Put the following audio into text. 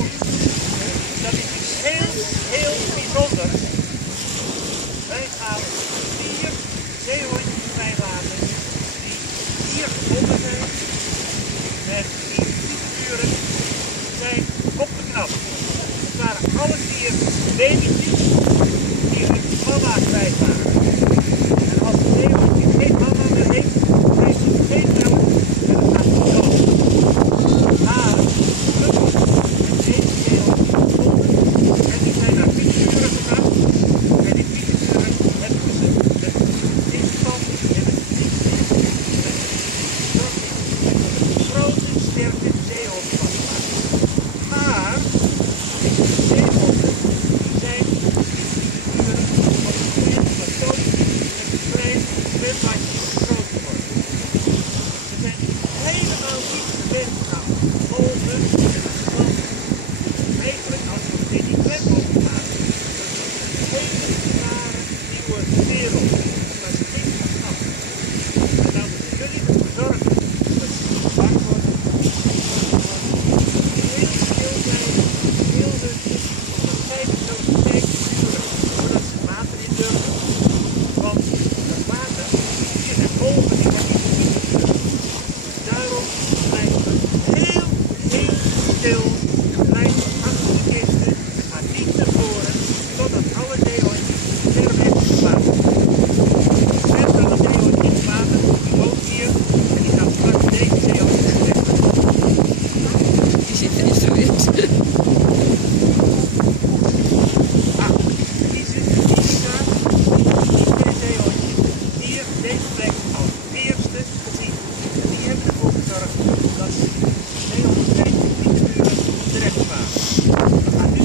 doen, dat is iets heel bijzonders. Wij gaan 4 zeehondjes vrijlaten die hier gevonden zijn. En die figuren zijn opgeknapt. Het waren alle 4 babytjes die hun mama kwijt waren. En als een zeehondje geen mama meer heeft, heeft ze geen melk en dan gaat het dood. Maar gelukkig is deze zeehondjes gevonden en die zijn naar figuren gebracht. En die figuren hebben ze in stand en het grote, sterke zeehond van gemaakt. Maar deze zeehonden zijn figuren van een klein plateau met een klein zwembadje groot geworden. Ze zijn helemaal niet gewend aan golven en zand. Eigenlijk als we in die klep openmaken, dan is het een hele rare nieuwe wereld waar ze niks van snappen. En dan moeten jullie ervoor zorgen dat ze niet bang worden, heel stil zijn, heel rustig, nog 5 uur voordat ze water in durven. Want dat water, hier zijn golven die worden niet gestuurd. Daarom blijven we heel stil, blijven achter de kisten, maar niet naar voren, totdat alle zeehondjes ver weg in het water zijn. Net alle zeehondjes in het water, die woont hier en die gaan straks deze zeehondjes treffen. Die zit er instrument. Ah, die staan, die 2 zeehondjes, hier deze plek als eerste gezien. En die hebben ervoor gezorgd dat ze zeehondjes niet de buren terecht kwamen. We gaan nu